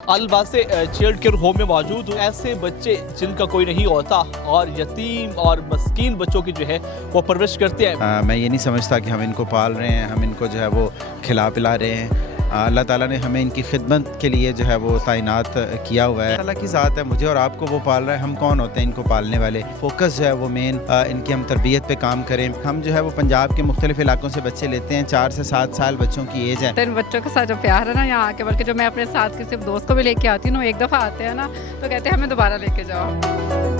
अलवासे child care home में मौजूद हूँ। ऐसे बच्चे जिनका कोई नहीं होता और यतीम और मस्कीन बच्चों की जो है वो परवरिश करते हैं। मैं ये नहीं समझता कि हम इनको पाल रहे हैं, हम इनको जो है वो खिला पिला रहे हैं। अल्लाह ताला ने हमें इनकी खिदमत के लिए जो है वो तैनात किया हुआ है। अल्लाह की ज़ात है, मुझे और आपको वो पाल रहा है, हम कौन होते हैं इनको पालने वाले। फोकस जो है वो मेन इनकी हम तरबियत पे काम करें। हम जो है वो पंजाब के मुख्तलिफ इलाकों से बच्चे लेते हैं, 4 से 7 साल बच्चों की एज है। तो इन बच्चों के साथ जो प्यार है ना यहाँ आके, बल्कि जो मैं अपने साथ किसी दोस्त को भी लेके आती हूँ ना, एक दफ़ा आते हैं ना तो कहते हैं हमें दोबारा लेके जाओ।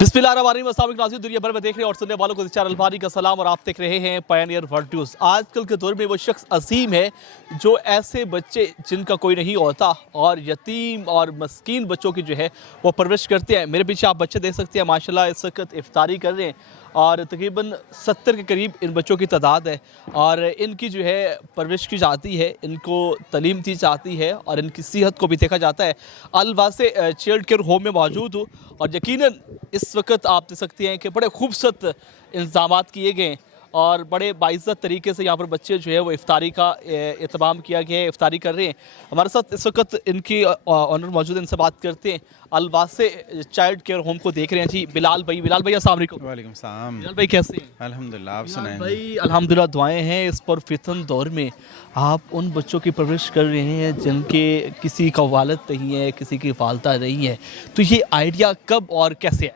बिस्मिल्लाहिर्रहमानिर्रहीम। नाज़रीन, दुनिया भर में देख रहे हैं और सुनने वालों को दिलचार अलबारी का सलाम और आप देख रहे हैं पायनियर वर्ल्ड न्यूज़। आजकल के दौर में वो शख्स अजीम है जो ऐसे बच्चे जिनका कोई नहीं होता और यतीम और मस्कीन बच्चों की जो है वो परवरिश करते हैं। मेरे पीछे आप बच्चे देख सकते हैं, माशाल्लाह इस वक्त इफ्तारी कर रहे हैं और तकरीबन 70 के करीब इन बच्चों की तादाद है और इनकी जो है परवरिश की जाती है, इनको तालीम दी जाती है और इनकी सेहत को भी देखा जाता है। अलवासे चाइल्ड केयर होम में मौजूद हूँ और यकीनन इस वक्त आप देख सकते हैं कि बड़े खूबसूरत इंतज़ामात किए गए हैं और बड़े बाइज़्ज़त तरीके से यहाँ पर बच्चे जो है वो इफ्तारी का एहतमाम किया गया है, इफ्तारी कर रहे हैं। हमारे साथ इस वक्त इनकी ऑनर मौजूद है, इनसे बात करते हैं। अलवासे चाइल्ड केयर होम को देख रहे हैं जी। बिलाल भाई अस्सलाम वालेकुम। वालेकुम सलाम। बिलाल भाई कैसे हैं? अल्हम्दुलिल्लाह, आप सुनाएं। भाई अल्हम्दुलिल्लाह, दुआएं हैं। इस पर फितन दौर में आप उन बच्चों की परवरिश कर रहे हैं जिनके किसी का वालिद नहीं है, किसी की वालदा नहीं है, तो ये आइडिया कब और कैसे है?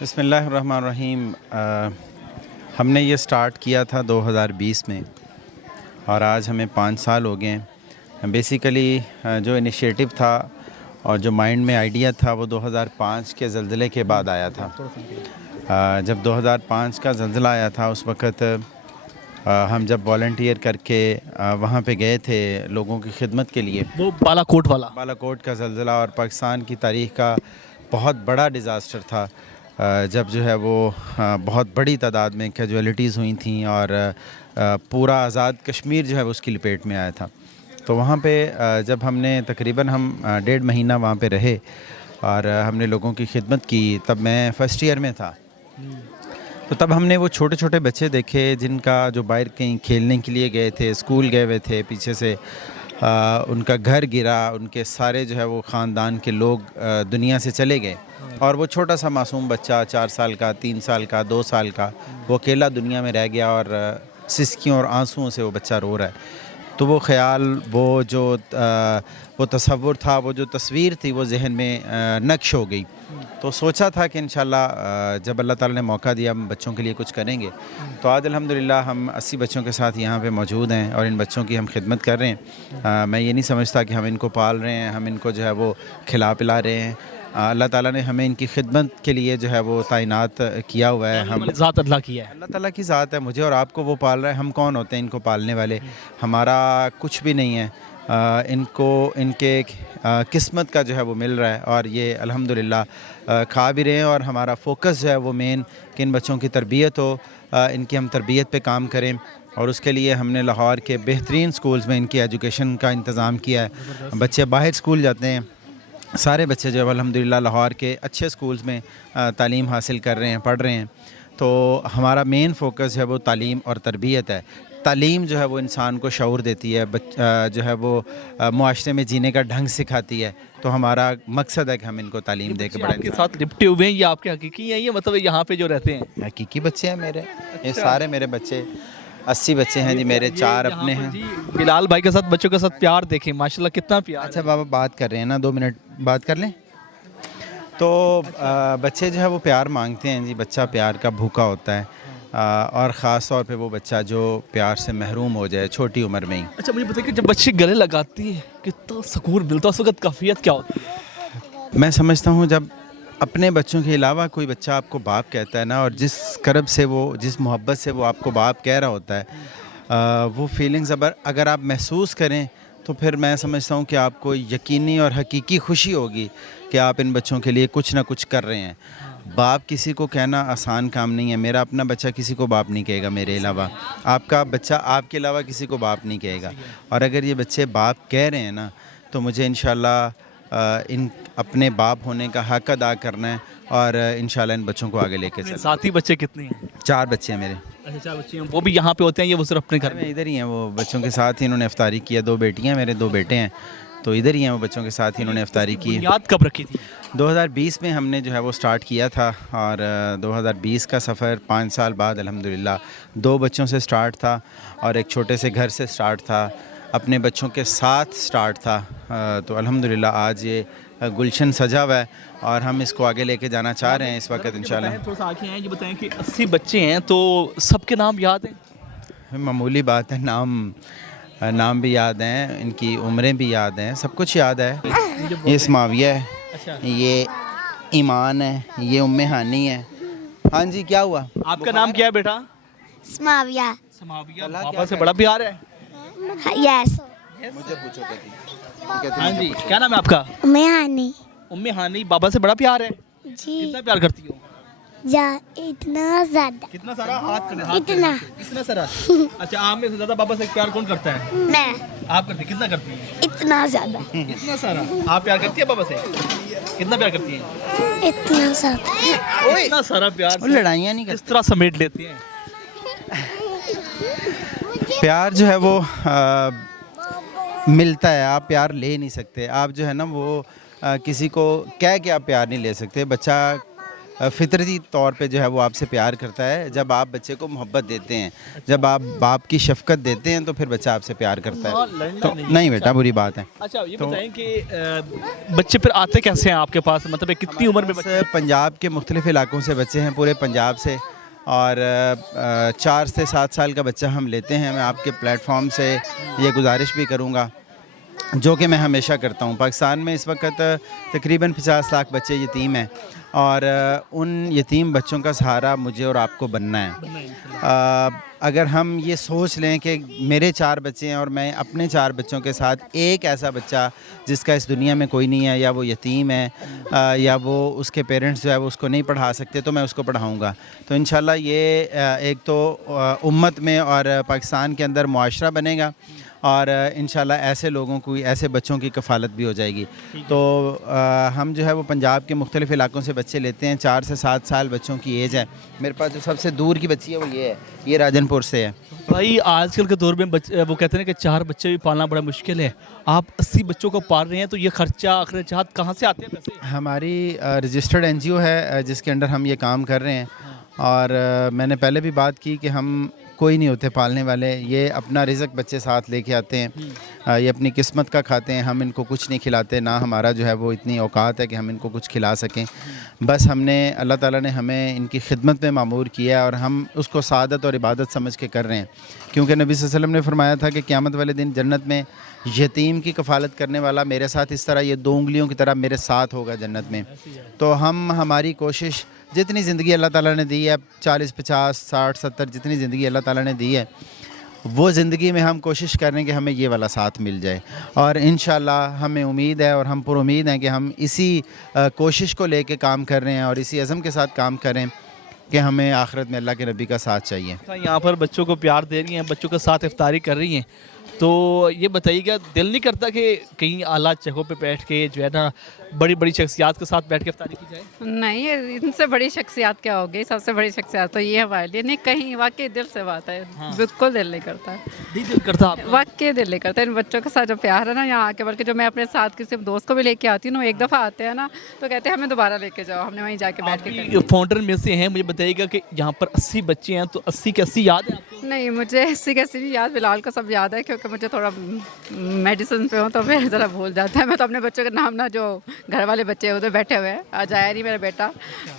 बिस्मिल्लाहिर्रहमानिर्रहीम। हमने ये स्टार्ट किया था 2020 में और आज हमें 5 साल हो गए हैं। बेसिकली जो इनिशिएटिव था और जो माइंड में आइडिया था वो 2005 के ज़लज़ले के बाद आया था। जब 2005 का ज़लज़ला आया था उस वक़्त हम जब वॉलंटियर करके वहाँ पे गए थे लोगों की खिदमत के लिए। वो बालाकोट का ज़लज़ला और पाकिस्तान की तारीख़ का बहुत बड़ा डिज़ास्टर था। जब जो है वो बहुत बड़ी तादाद में कैजुअलिटीज़ हुई थी और पूरा आज़ाद कश्मीर जो है वो उसकी लपेट में आया था। तो वहाँ पे जब हमने तकरीबन हम 1.5 महीना वहाँ पे रहे और हमने लोगों की खिदमत की, तब मैं फ़र्स्ट ईयर में था। तो तब हमने वो छोटे छोटे बच्चे देखे जिनका जो बाहर कहीं खेलने के लिए गए थे, स्कूल गए हुए थे, पीछे से उनका घर गिरा, उनके सारे जो है वो ख़ानदान के लोग दुनिया से चले गए और वो छोटा सा मासूम बच्चा 4 साल का, 3 साल का, 2 साल का, वो अकेला दुनिया में रह गया और सिसकियों और आंसुओं से वो बच्चा रो रहा है। तो वो ख़्याल, वो तसव्वुर था, वो जो तस्वीर थी वो जहन में नक्श हो गई। तो सोचा था कि इंशाल्लाह जब अल्लाह ताला ने मौका दिया हम बच्चों के लिए कुछ करेंगे। तो आज अल्हम्दुलिल्लाह हम 80 बच्चों के साथ यहाँ पे मौजूद हैं और इन बच्चों की हम खिदमत कर रहे हैं। मैं ये नहीं समझता कि हम इनको पाल रहे हैं, हम इनको जो है वो खिला पिला रहे हैं। अल्लाह ताला ने हमें इनकी खिदमत के लिए जो है वो तैनात किया हुआ है। हम अल्लाह की है, अल्लाह ताला की ज़ात है, मुझे और आपको वो पाल रहा है, हम कौन होते हैं इनको पालने वाले। हमारा कुछ भी नहीं है, इनको इनके किस्मत का जो है वो मिल रहा है और ये अल्हम्दुलिल्लाह खा भी रहे हैं। और हमारा फ़ोकस जो है वो मेन कि इन बच्चों की तरबियत हो, इनकी हम तरबियत पे काम करें और उसके लिए हमने लाहौर के बेहतरीन स्कूल्स में इनकी एजुकेशन का इंतज़ाम किया है। बच्चे बाहर स्कूल जाते हैं, सारे बच्चे जो है अल्हम्दुलिल्लाह लाहौर के अच्छे स्कूल्स में तालीम हासिल कर रहे हैं, पढ़ रहे हैं। तो हमारा मेन फोकस है वो तालीम और तरबियत है। तालीम जो है वो इंसान को शऊर देती है, जो है वो मुआशरे में जीने का ढंग सिखाती है। तो हमारा मकसद है कि हम इनको तालीम दे के आपके साथ लिपटे हुए हैं, ये आपके हकीकी हैं, ये मतलब यहाँ पे जो रहते हैं हकीकी बच्चे हैं मेरे। ये सारे मेरे बच्चे 80 बच्चे हैं जी मेरे, 4 अपने हैं। बिलाल भाई के साथ बच्चों के साथ प्यार देखें, माशाल्लाह कितना प्यार। अच्छा बाबा, बात कर रहे हैं ना, 2 मिनट बात कर लें। तो बच्चे जो है वो प्यार मांगते हैं जी, बच्चा प्यार का भूखा होता है और ख़ास तौर पे वो बच्चा जो प्यार से महरूम हो जाए छोटी उम्र में ही। अच्छा मुझे बताइए कि जब बच्चे गले लगाती है कितना सुकून मिलता है, उस वक्त कैफियत क्या होती है? मैं समझता हूँ जब अपने बच्चों के अलावा कोई बच्चा आपको बाप कहता है ना, और जिस करब से वो, जिस मोहब्बत से वो आपको बाप कह रहा होता है, वो फीलिंग्स अगर आप महसूस करें तो फिर मैं समझता हूँ कि आपको यकीनी और हकीकी खुशी होगी कि आप इन बच्चों के लिए कुछ ना कुछ कर रहे हैं। बाप किसी को कहना आसान काम नहीं है। मेरा अपना बच्चा किसी को बाप नहीं कहेगा मेरे अलावा, आपका बच्चा आपके अलावा किसी को बाप नहीं कहेगा। और अगर ये बच्चे बाप कह रहे हैं ना, तो मुझे इंशाल्लाह इन अपने बाप होने का हक अदा करना है और इंशाल्लाह इन बच्चों को आगे लेके चलना। साथी बच्चे कितने हैं? 4 बच्चे हैं मेरे। अच्छा 4 बच्चे हैं, वो भी यहाँ पे होते हैं या वो सिर्फ अपने घर में? इधर ही हैं, वो बच्चों के साथ ही इन्होंने इफ्तारी किया। 2 बेटियाँ, मेरे 2 बेटे हैं। तो इधर ही हैं वो बच्चों के साथ ही इन्होंने इफ्तारी की। बुनियाद कब रखी थी? 2020 में हमने जो है वो स्टार्ट किया था और 2020 का सफ़र 5 साल बाद अल्हम्दुलिल्लाह 2 बच्चों से स्टार्ट था और एक छोटे से घर से स्टार्ट था, अपने बच्चों के साथ स्टार्ट था। तो अल्हम्दुलिल्लाह आज ये गुलशन सजा हुआ है और हम इसको आगे लेके जाना चाह रहे हैं इस वक्त इंशाल्लाह। थोड़ा सा आगे हैं, ये बताएं कि 80 बच्चे हैं तो सबके नाम याद हैं? मामूली बात है, नाम भी याद हैं, इनकी उम्रें भी याद हैं, सब कुछ याद है। ये इस्माविया है, अच्छा, ये ईमान है, ये उम्मे हानी है। हाँ जी, क्या हुआ? आपका नाम क्या है बेटा? स्माविया। समाविया। पापा से बड़ा प्यार है? यस। मुझे पूछो कभी। हाँ जी, क्या नाम है आपका? मेहानी उम्मे हानी। बाबा से बड़ा प्यार है? जी। कितना प्यार करती हो? जा इतना ज्यादा। कितना सारा? हाथ इतना। इतना सारा? अच्छा, आप में से ज्यादा बाबा से प्यार कौन करता है? मैं आप करती? कितना करती हैं? इतना ज्यादा। इतना सारा? आप प्यार करती है बाबा से? कितना प्यार करती हैं? इतना ज्यादा। इतना सारा प्यार वो लड़ाइयाँ नहीं किस तरह समेट लेती हैं? प्यार जो है वो मिलता है, आप प्यार ले नहीं सकते। आप जो है ना वो किसी को कह के आप प्यार नहीं ले सकते। बच्चा फितरती तौर पे जो है वो आपसे प्यार करता है जब आप बच्चे को मोहब्बत देते हैं, जब आप बाप की शफकत देते हैं तो फिर बच्चा आपसे प्यार करता है। तो नहीं बेटा, बुरी बात है। अच्छा, ये बताएं कि बच्चे फिर आते कैसे हैं आपके पास? मतलब कितनी उम्र में बच्चे? पंजाब के मुख्तलिफ़ इलाकों से बच्चे हैं, पूरे पंजाब से, और 4 से 7 साल का बच्चा हम लेते हैं। मैं आपके प्लेटफॉर्म से ये गुजारिश भी करूँगा जो कि मैं हमेशा करता हूँ। पाकिस्तान में इस वक्त तकरीबन 50 लाख बच्चे यतीम हैं और उन यतीम बच्चों का सहारा मुझे और आपको बनना है। अगर हम ये सोच लें कि मेरे 4 बच्चे हैं और मैं अपने 4 बच्चों के साथ एक ऐसा बच्चा जिसका इस दुनिया में कोई नहीं है, या वो यतीम है या वो उसके पेरेंट्स जो है वो उसको नहीं पढ़ा सकते, तो मैं उसको पढ़ाऊँगा। तो इंशाल्लाह ये एक तो उम्मत में और पाकिस्तान के अंदर मुआशरा बनेगा और इंशाल्लाह ऐसे लोगों को, ऐसे बच्चों की कफ़ालत भी हो जाएगी। तो हम जो है वो पंजाब के मुख्तलिफ़ इलाकों से बच्चे लेते हैं। 4 से 7 साल बच्चों की एज है। मेरे पास जो सबसे दूर की बच्ची है वो ये है, ये राजनपुर से है। भाई आजकल के दौर में वो कहते हैं कि 4 बच्चे भी पालना बड़ा मुश्किल है। आप 80 बच्चों को पाल रहे हैं, तो ये खर्चा अखराजात कहाँ से आते हैं पैसे? हमारी रजिस्टर्ड NGO है जिसके अंडर हम ये काम कर रहे हैं और मैंने पहले भी बात की कि हम कोई नहीं होते पालने वाले, ये अपना रिज़्क बच्चे साथ लेके आते हैं, ये अपनी किस्मत का खाते हैं। हम इनको कुछ नहीं खिलाते, ना हमारा जो है वो इतनी औकात है कि हम इनको कुछ खिला सकें। बस हमने, अल्लाह ताला ने हमें इनकी खिदमत में मामूर किया है और हम उसको सादत और इबादत समझ के कर रहे हैं, क्योंकि नबी सल्लल्लाहु अलैहि वसल्लम ने फरमाया था कि क़यामत वाले दिन जन्नत में यतीम की कफ़ालत करने वाला मेरे साथ इस तरह, ये 2 उंगलियों की तरह मेरे साथ होगा जन्नत में। तो हम, हमारी कोशिश, जितनी ज़िंदगी अल्लाह ताला ने दी है, 40, 50, 60, 70 जितनी ज़िंदगी अल्लाह ताला ने दी है, वो ज़िंदगी में हम कोशिश कर रहे हैं कि हमें ये वाला साथ मिल जाए। और इंशाल्लाह हमें उम्मीद है और हम पुर उम्मीद हैं कि हम इसी कोशिश को लेके काम कर रहे हैं और इसी अज़म के साथ काम करें कि हमें आखिरत में अल्लाह के नबी का साथ चाहिए। यहाँ पर बच्चों को प्यार दे रही हैं, बच्चों के साथ इफ्तारी कर रही हैं, तो ये बताइएगा, दिल नहीं करता कि कहीं आला जगहों पे बैठ के जो है ना बड़ी बड़ी शख्सियात के साथ बैठ के इफ्तारी की जाए? नहीं, इनसे बड़ी शख्सियत क्या होगी? सबसे बड़ी शख्सियत तो ये हमारे लिए नहीं, कहीं वाकई दिल से बात है। हाँ। बिल्कुल दिल नहीं करता, नहीं दिल करता आपका? वाकई दिल नहीं करता। इन बच्चों के साथ जो प्यार है ना यहाँ आके, बल्कि जो मैं अपने साथ किसी दोस्त को भी लेके आती हूँ ना, एक दफ़ा आते हैं ना तो कहते हैं हमें दोबारा लेके जाओ, हमने वहीं जाके बैठ के फाउंडर में से हैं, मुझे बताइएगा कि यहाँ पर 80 बच्चे हैं, तो 80 के 80 याद है आपको? नहीं, मुझे ऐसी कैसी नहीं याद, बिलाल को सब याद है, क्योंकि मुझे थोड़ा मेडिसिन पे हूँ तो फिर ज़रा भूल जाता है। मैं तो अपने बच्चों के नाम ना, जो घर वाले बच्चे उधर बैठे हुए हैं, आज आया नहीं मेरा बेटा,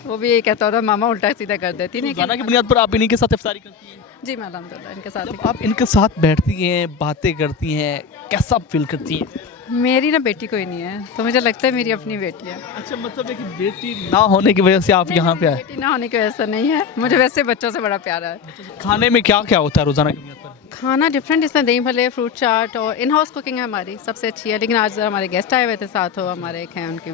वो भी यही कहता होता मामा उल्टा सीधा कर देती। नहीं, गाना की बुनियाद पर आप इन्हीं के साथ इफ्तारी करती हैं? जी मैं अल्हम्दुलिल्लाह इनके साथ ही। आप इनके साथ बैठती हैं, बातें करती हैं, कैसा फील करती हैं? मेरी ना बेटी कोई नहीं है, तो मुझे लगता है मेरी अपनी बेटी है। अच्छा, मतलब है कि बेटी ना होने की वजह से आप यहाँ पे आए? बेटी ना होने की वजह से नहीं है, मुझे वैसे बच्चों से बड़ा प्यार है। खाने में क्या क्या होता है रोज़ाना की बुनियाद पर? खाना डिफरेंट, इसमें दही भल्ले, फ्रूट चाट और इन हाउस कुकिंग है हमारी, सबसे अच्छी है। लेकिन आज हमारे गेस्ट आए हुए थे साथ, हो हमारे एक हैं उनके,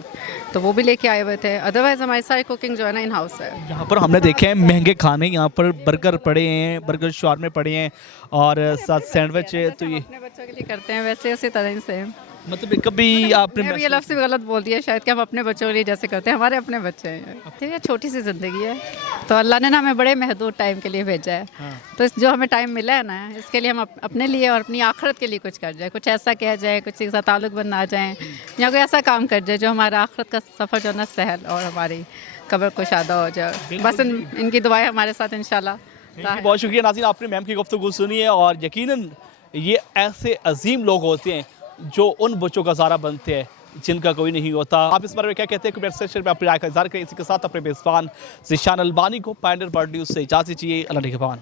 तो वो भी लेके आए हुए थे। अदरवाइज़ हमारी सारी कुकिंग जो है ना इन हाउस है। यहाँ पर हमने देखे हैं महंगे खाने, यहाँ पर बर्गर पड़े हैं, बर्गर शाwarme पड़े हैं और साथ सैंडविच है, तो ये अपने बच्चों के लिए करते हैं वैसे, इसी तरह से मतलब कभी आपने मैं भी ये लफ्ज़ भी गलत बोल दिया शायद कि हम अपने बच्चों के लिए जैसे करते हैं, हमारे अपने बच्चे हैं। ठीक है, छोटी सी ज़िंदगी है, तो अल्लाह ने ना हमें बड़े महदूद टाइम के लिए भेजा है। तो इस जो हमें टाइम मिला है ना, इसके लिए हम अपने लिए और अपनी आखिरत के लिए कुछ कर जाए, कुछ ऐसा किया जाए, कुछ के साथ ताल्लुक़ बना जाए, या कोई ऐसा काम कर जाए जो हमारा आखिरत का सफ़र जो है ना सहल और हमारी कब्र कुशादा हो जाए। बस इनकी दुआएं हमारे साथ इंशाल्लाह। बहुत शुक्रिया नाज़रीन, आपने मैम की गुफ्तगू सुनी है और यकीनन ये ऐसे अजीम लोग होते हैं जो उन बच्चों का सहारा बनते हैं जिनका कोई नहीं होता। आप इस बारे में क्या कहते हैं कमेंट सेक्शन में अपनी राय का इज़हार करें। इसी के साथ अपने मेज़बान ज़ीशान अलबानी को पायनियर वर्ल्ड न्यूज़ से इजाज़त दीजिए। अल्लाह निगहबान।